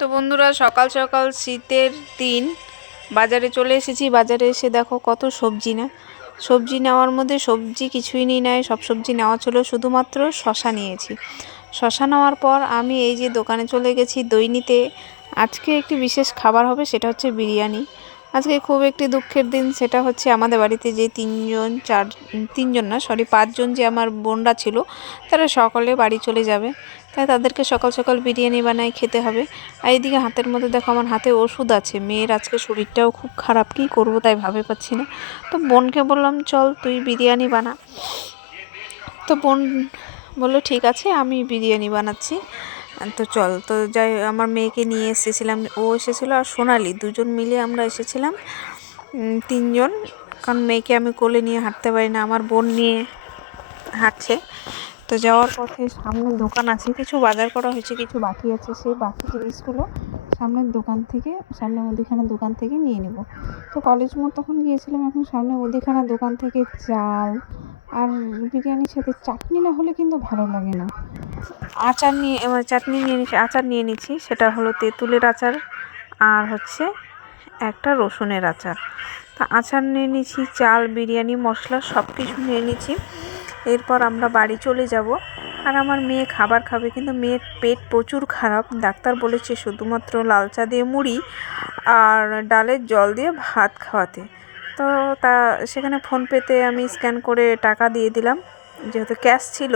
তো বন্ধুরা, সকাল সকাল শীতের দিন বাজারে চলে এসেছি। বাজারে এসে দেখো কত সবজি না, সবজি নেওয়ার মধ্যে সবজি কিছুই নিই নাই, সব সবজি নেওয়া ছিল, শুধুমাত্র শশা নিয়েছি। শশা নেওয়ার পর আমি এই যে দোকানে চলে গেছি দই নিতে। আজকে একটি বিশেষ খাবার হবে, সেটা হচ্ছে বিরিয়ানি। আজকে খুব একটি দুঃখের দিন, সেটা হচ্ছে আমাদের বাড়িতে যে তিনজন না সরি 5জন যে আমার বোনরা ছিল, তারা সকলে বাড়ি চলে যাবে। তাই তাদেরকে সকাল সকাল বিরিয়ানি বানাই খেতে হবে। আর এইদিকে হাতের মধ্যে দেখো আমার হাতে ওষুধ আছে, মেয়ের আজকে শরীরটাও খুব খারাপ, কী করব তাই ভাবে পাচ্ছি না। তো বোনকে বললাম চল তুই বিরিয়ানি বানা। তো বোন বললো ঠিক আছে আমি বিরিয়ানি বানাচ্ছি। তো চল, তো যাই, আমার মেয়েকে নিয়ে এসেছিলাম, ও এসেছিলো আর সোনালি, দুজন মিলে আমরা এসেছিলাম, তিনজন। কারণ মেয়েকে আমি কোলে নিয়ে হাঁটতে পারি না, আমার বোন নিয়ে হাঁটছে। তো যাওয়ার পথে সামনের দোকান আছে, কিছু বাজার করা হয়েছে, কিছু বাকি আছে, সেই বাকি জিনিসগুলো সামনের দোকান থেকে, সামনে মুদিখানা দোকান থেকে নিয়ে নেব। তো কলেজ মোড় তখন গিয়েছিলাম, এখন সামনে মুদিখানা দোকান থেকে চাল আর বিরিয়ানির সাথে চাটনি না হলে কিন্তু ভালো লাগে না। আচার নিয়ে চাটনি নিয়ে নিচ্ছি, আচার নিয়ে নিচ্ছি, সেটা হলো তেঁতুলের আচার আর হচ্ছে একটা রসুনের আচার। তা আচার নিয়ে নিচ্ছি, চাল, বিরিয়ানি মশলা সব কিছু নিয়ে নিচ্ছি। এরপর আমরা বাড়ি চলে যাব। আর আমার মেয়ে খাবার খাবে, কিন্তু মেয়ের পেট প্রচুর খারাপ, ডাক্তার বলেছে শুধুমাত্র লাল চা দিয়ে মুড়ি আর ডালের জল দিয়ে ভাত খাওয়াতে। তো তা সেখানে ফোনপেতে আমি স্ক্যান করে টাকা দিয়ে দিলাম, যেহেতু ক্যাশ ছিল,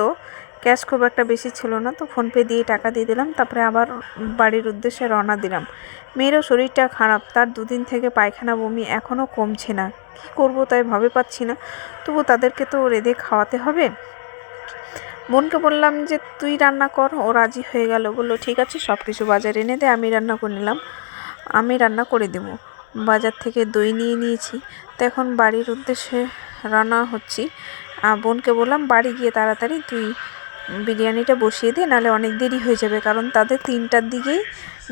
ক্যাশ খুব একটা বেশি ছিল না, তো ফোনপে দিয়ে টাকা দিয়ে দিলাম। তারপরে আবার বাড়ির উদ্দেশ্যে রওনা দিলাম। মেয়েরও শরীরটা খারাপ, তার দুদিন থেকে পায়খানা বমি এখনও কমছে না, কী করব তাই ভাবে পাচ্ছি না। তবু তাদেরকে তো রেঁধে খাওয়াতে হবে। বোনকে বললাম যে তুই রান্না কর, ও রাজি হয়ে গেল, বললো ঠিক আছে সব কিছু বাজারে এনে দে, আমি রান্না করে নিলাম, আমি রান্না করে দেবো। বাজার থেকে দই নিয়ে নিয়েছি। তো এখন বাড়ির উদ্দেশ্যে রান্না হচ্ছি। বোনকে বললাম বাড়ি গিয়ে তাড়াতাড়ি তুই বিরিয়ানিটা বসিয়ে দে, নাহলে অনেক দেরি হয়ে যাবে, কারণ তাদের 3টার দিকেই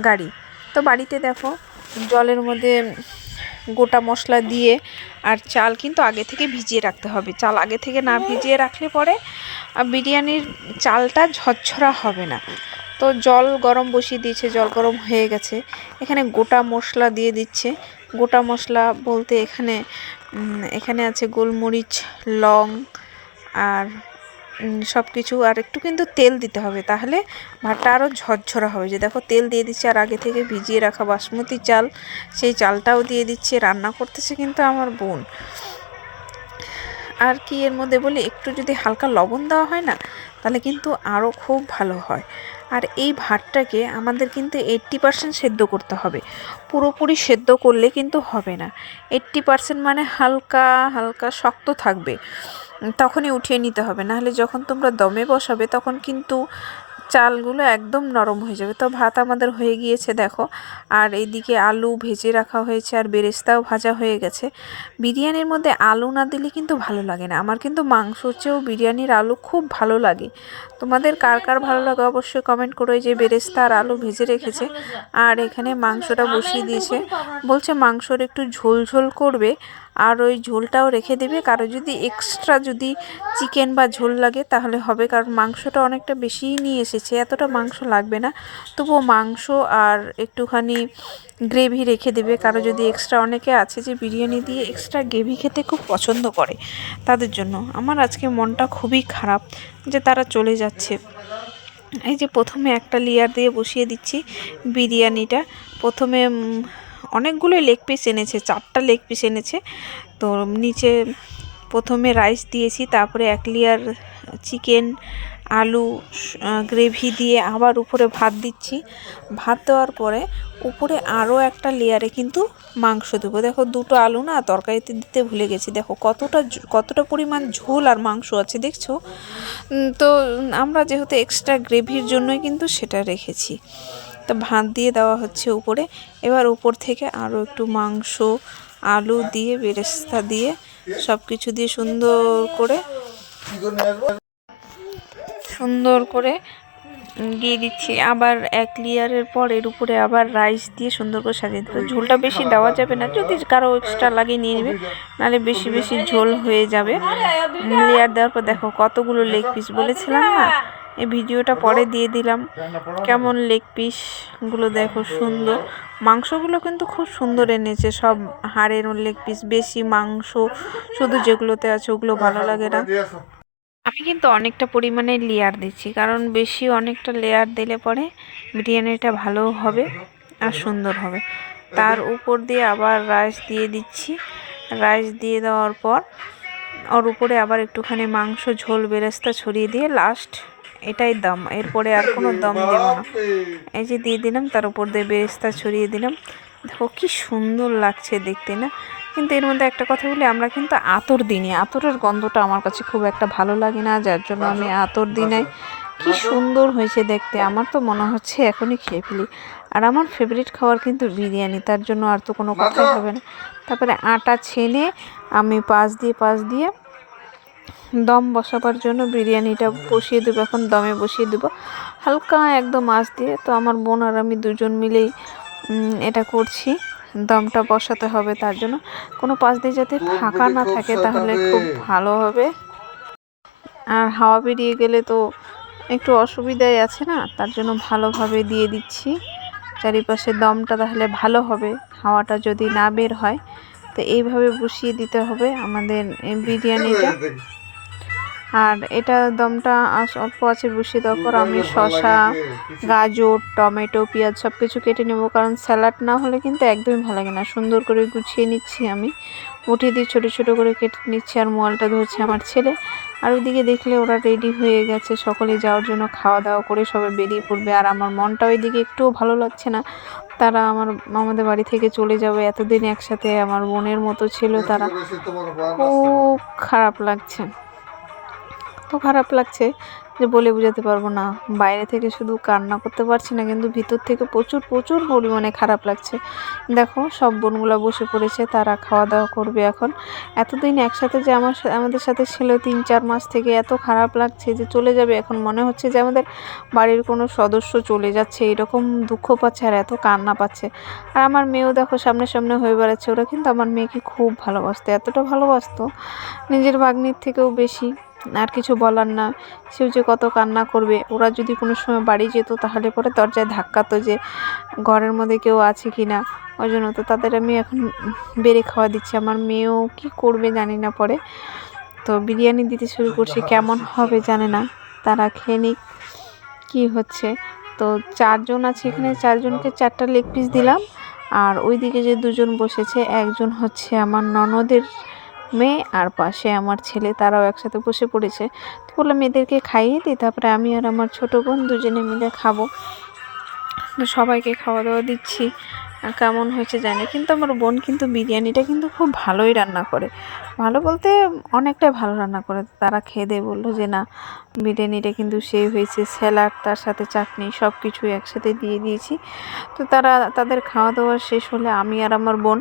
গাড়ি। তো বাড়িতে দেখো জলের মধ্যে গোটা মশলা দিয়ে, আর চাল কিন্তু আগে থেকে ভিজিয়ে রাখতে হবে, চাল আগে থেকে না ভিজিয়ে রাখলে পরে বিরিয়ানির চালটা ঝরঝরা হবে না। তো জল গরম বসিয়ে দিয়েছে, জল গরম হয়ে গেছে, এখানে গোটা মশলা দিয়ে দিচ্ছে। গোটা মশলা বলতে এখানে আছে গোলমরিচ, লং আর সব কিছু, আর একটু কিন্তু তেল দিতে হবে, তাহলে ভাতটা আরও ঝরঝরা হবে। যে দেখো তেল দিয়ে দিচ্ছে, আর আগে থেকে ভিজিয়ে রাখা বাসমতি চাল, সেই চালটাও দিয়ে দিচ্ছে। রান্না করতেছে কিন্তু আমার বোন। আর কি এর মধ্যে বলি, একটু যদি হালকা লবণ দেওয়া হয় না, তাহলে কিন্তু আরও খুব ভালো হয়। আর এই ভাতটাকে আমাদের কিন্তু 80% সেদ্ধ করতে হবে, পুরোপুরি সেদ্ধ করলে কিন্তু হবে না। 80% মানে হালকা হালকা শক্ত থাকবে, তখনই উঠিয়ে নিতে হবে, নাহলে যখন তোমরা দমে বসাবে তখন কিন্তু চালগুলো একদম নরম হয়ে যাবে। তো ভাত আমাদের হয়ে গিয়েছে দেখো, আর এইদিকে আলু ভেজে রাখা হয়েছে, আর বেরেস্তাও ভাজা হয়ে গেছে। বিরিয়ানির মধ্যে আলু না দিলে কিন্তু ভালো লাগে না, আমার কিন্তু মাংসর চেয়েও বিরিয়ানির আলু খুব ভালো লাগে। তোমাদের কার কার ভালো লাগে অবশ্যই কমেন্ট করো। এই যে বেরেস্তা আর আলু ভেজে রেখেছে, আর এখানে মাংসটা বসিয়ে দিয়েছে, বলছে মাংসর একটু ঝোল ঝোল করবে, আর ওই ঝোলটাও রেখে দেবে, কারো যদি এক্সট্রা যদি চিকেন বা ঝোল লাগে তাহলে হবে, কারণ মাংসটা অনেকটা বেশিই নিয়ে এসেছে, এতটা মাংস লাগবে না, তবুও মাংস আর একটুখানি গ্রেভি রেখে দেবে, কারো যদি এক্সট্রা, অনেকে আছে যে বিরিয়ানি দিয়ে এক্সট্রা গ্রেভি খেতে খুব পছন্দ করে, তাদের জন্য। আমার আজকে মনটা খুবই খারাপ যে তারা চলে যাচ্ছে। এই যে প্রথমে একটা লেয়ার দিয়ে বসিয়ে দিচ্ছি বিরিয়ানিটা। প্রথমে অনেকগুলোই লেগ পিস এনেছে, 4টা লেগ পিস এনেছে। তো নিচে প্রথমে রাইস দিয়েছি, তারপরে 1 লেয়ার চিকেন, আলু, গ্রেভি দিয়ে আবার উপরে ভাত দিচ্ছি। ভাত দেওয়ার পরে উপরে আরও একটা লেয়ারে কিন্তু মাংস দেবো। দেখো 2টো আলু না তরকারিতে দিতে ভুলে গেছি, দেখো কতটা পরিমাণ ঝোল আর মাংস আছে দেখছো। তো আমরা যেহেতু এক্সট্রা গ্রেভির জন্যই কিন্তু সেটা রেখেছি। তো ভাত দিয়ে দেওয়া হচ্ছে উপরে, এবার উপর থেকে আরও একটু মাংস, আলু দিয়ে, বেরেস্তা দিয়ে, সব কিছু দিয়ে সুন্দর করে দিয়ে দিচ্ছি। আবার 1 লেয়ারের পর এর উপরে আবার রাইস দিয়ে সুন্দর করে সাজিয়ে দেবো। ঝোলটা বেশি দেওয়া যাবে না, যদি কারো এক্সট্রা লাগে নিয়ে নেবে, নাহলে বেশি বেশি ঝোল হয়ে যাবে। লেয়ার দেওয়ার পর দেখো কতগুলো লেগ পিস, বলেছিলাম না এই ভিডিওটা পরে দিয়ে দিলাম। কেমন লেগ পিসগুলো দেখো, সুন্দর মাংসগুলো কিন্তু খুব সুন্দর এনেছে, সব হাড়ের লেগ পিস, বেশি মাংস শুধু যেগুলোতে আছে ওগুলো ভালো লাগে না। আমি কিন্তু অনেকটা পরিমাণে লেয়ার দিচ্ছি, কারণ বেশি অনেকটা লেয়ার দিলে পরে বিরিয়ানিটা ভালো হবে আর সুন্দর হবে। তার উপর দিয়ে আবার রাইস দিয়ে দিচ্ছি। রাইস দিয়ে দেওয়ার পর ওর উপরে আবার একটুখানি মাংস ঝোল বেরেস্তা ছড়িয়ে দিয়ে লাস্ট এটাই দম, এরপরে আর কোনো দম দেব না। এই যে দিয়ে দিলাম, তার উপর দিয়ে বেরেস্তা ছড়িয়ে দিলাম। দেখো কি সুন্দর লাগছে দেখতে না? কিন্তু এর মধ্যে একটা কথা বলি, আমরা কিন্তু আতর দিই নি। আতরের গন্ধটা আমার কাছে খুব একটা ভালো লাগে না, যার জন্য আমি আতর দিই নাই। কি সুন্দর হয়েছে দেখতে, আমার তো মনে হচ্ছে এখনই খেয়ে ফেলি। আর আমার ফেভারিট খাবার কিন্তু বিরিয়ানি, তার জন্য আর তো কোনো কথাই হবে না। তারপরে আটা ছেনে আমি পাশ দিয়ে দম বসাবার জন্য বিরিয়ানিটা বসিয়ে দেবো। এখন দমে বসিয়ে দেবো হালকা একদম আঁচ দিয়ে। তো আমার বোন আর আমি দুজন মিলেই এটা করছি। দমটা বসাতে হবে, তার জন্য কোনো পাশ দিয়ে যাতে ফাঁকা না থাকে, তাহলে খুব ভালো হবে। আর হাওয়া বেরিয়ে গেলে তো একটু অসুবিধাই আছে না, তার জন্য ভালোভাবে দিয়ে দিচ্ছি চারিপাশে দমটা, তাহলে ভালো হবে। হাওয়াটা যদি না বের হয়, তো এইভাবে বসিয়ে দিতে হবে আমাদের বিরিয়ানিটা। আর এটা দমটা অল্প আছে বসিয়ে দেওয়ার পর আমি শসা, গাজর, টমেটো, পেঁয়াজ সব কিছু কেটে নেব, কারণ স্যালাড না হলে কিন্তু একদমই ভালো লাগে না। সুন্দর করে গুছিয়ে নিচ্ছি আমি, উঠিয়ে দিয়ে ছোটো ছোটো করে কেটে নিচ্ছি। আর মোবাইলটা ধরছে আমার ছেলে। আর ওইদিকে দেখলে ওরা রেডি হয়ে গেছে, সকলে যাওয়ার জন্য খাওয়া দাওয়া করে সবাই বেরিয়ে পড়বে। আর আমার মনটা ওইদিকে একটুও ভালো লাগছে না, তারা আমাদের বাড়ি থেকে চলে যাবে। এতদিন একসাথে আমার বোনের মতো ছিল তারা, খুব খারাপ লাগছে। তো খারাপ লাগছে যে বলে বোঝাতে পারবো না। বাইরে থেকে শুধু কান্না করতে পারছি না, কিন্তু ভিতর থেকে প্রচুর প্রচুর পরিমাণে খারাপ লাগছে। দেখো সব বোনগুলো বসে পড়েছে, তারা খাওয়া দাওয়া করবে এখন। এতদিন একসাথে যে আমাদের সাথে ছিল 3-4 মাস থেকে, এত খারাপ লাগছে যে চলে যাবে। এখন মনে হচ্ছে যে আমাদের বাড়ির কোনো সদস্য চলে যাচ্ছে, এরকম দুঃখ পাচ্ছে আর এত কান্না পাচ্ছে। আর আমার মেয়েও দেখো সামনে সামনে হয়ে বেড়াচ্ছে। ওরা কিন্তু আমার মেয়েকে খুব ভালোবাসতো, এতটা ভালোবাসতো নিজের ভাগ্নির থেকেও বেশি। আর কিছু বলার না, সেও যে কত কান্না করবে। ওরা যদি কোনো সময় বাড়ি যেত, তাহলে পরে দরজায় ধাক্কাতো যে ঘরের মধ্যে কেউ আছে কি না। ওই জন্য তো তাদের আমি এখন বেড়ে খাওয়া দিচ্ছি। আমার মেয়েও কি করবে জানি না পরে। তো বিরিয়ানি দিতে শুরু করছি, কেমন হবে জানে না, তারা খেয়ে নিক কী হচ্ছে। তো 4 জন আছে এখানে, 4 জনকে 4টা লেগ পিস দিলাম। আর ওইদিকে যে 2 জন বসেছে, একজন হচ্ছে আমার ননদের মেয়ে আর পাশে আমার ছেলে, তারাও একসাথে বসে পড়েছে। তো বললাম মেয়েদেরকে খাইয়ে দিই, তারপরে আমি আর আমার ছোটো বোন দুজনে মিলে খাবো। তো সবাইকে খাওয়া দাওয়া দিচ্ছি। কেমন হয়েছে জানি, কিন্তু আমার বোন কিন্তু বিরিয়ানিটা কিন্তু খুব ভালোই রান্না করে। ভালো বলতে অনেকটাই ভালো রান্না করে। তারা খেয়ে দিয়ে বললো যে না, বিরিয়ানিটা কিন্তু সেই হয়েছে। স্যালাড, তার সাথে চাটনি, সব কিছু একসাথে দিয়ে দিয়েছি। তো তাদের খাওয়া দাওয়া শেষ হলে আমি আর আমার বোন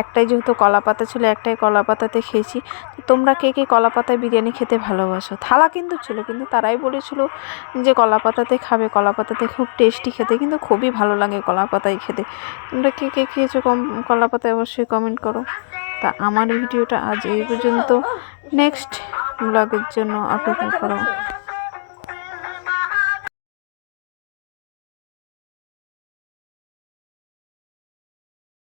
একটাই, যেহেতু কলা পাতা ছিল, একটাই কলা পাতাতে খেয়েছি। তো তোমরা কে কে কলা পাতায় বিরিয়ানি খেতে ভালোবাসো? থালা কিন্তু ছিল, কিন্তু তারাই বলেছিল যে কলা পাতাতে খাবে, কলা পাতাতে খুব টেস্টি খেতে, কিন্তু খুবই ভালো লাগে কলা পাতায় খেতে। তোমরা কে কে খেয়েছো কলা পাতায় অবশ্যই কমেন্ট করো। তা আমার ভিডিওটা আজ এই পর্যন্ত, নেক্সট ব্লগের জন্য অপেক্ষা করো।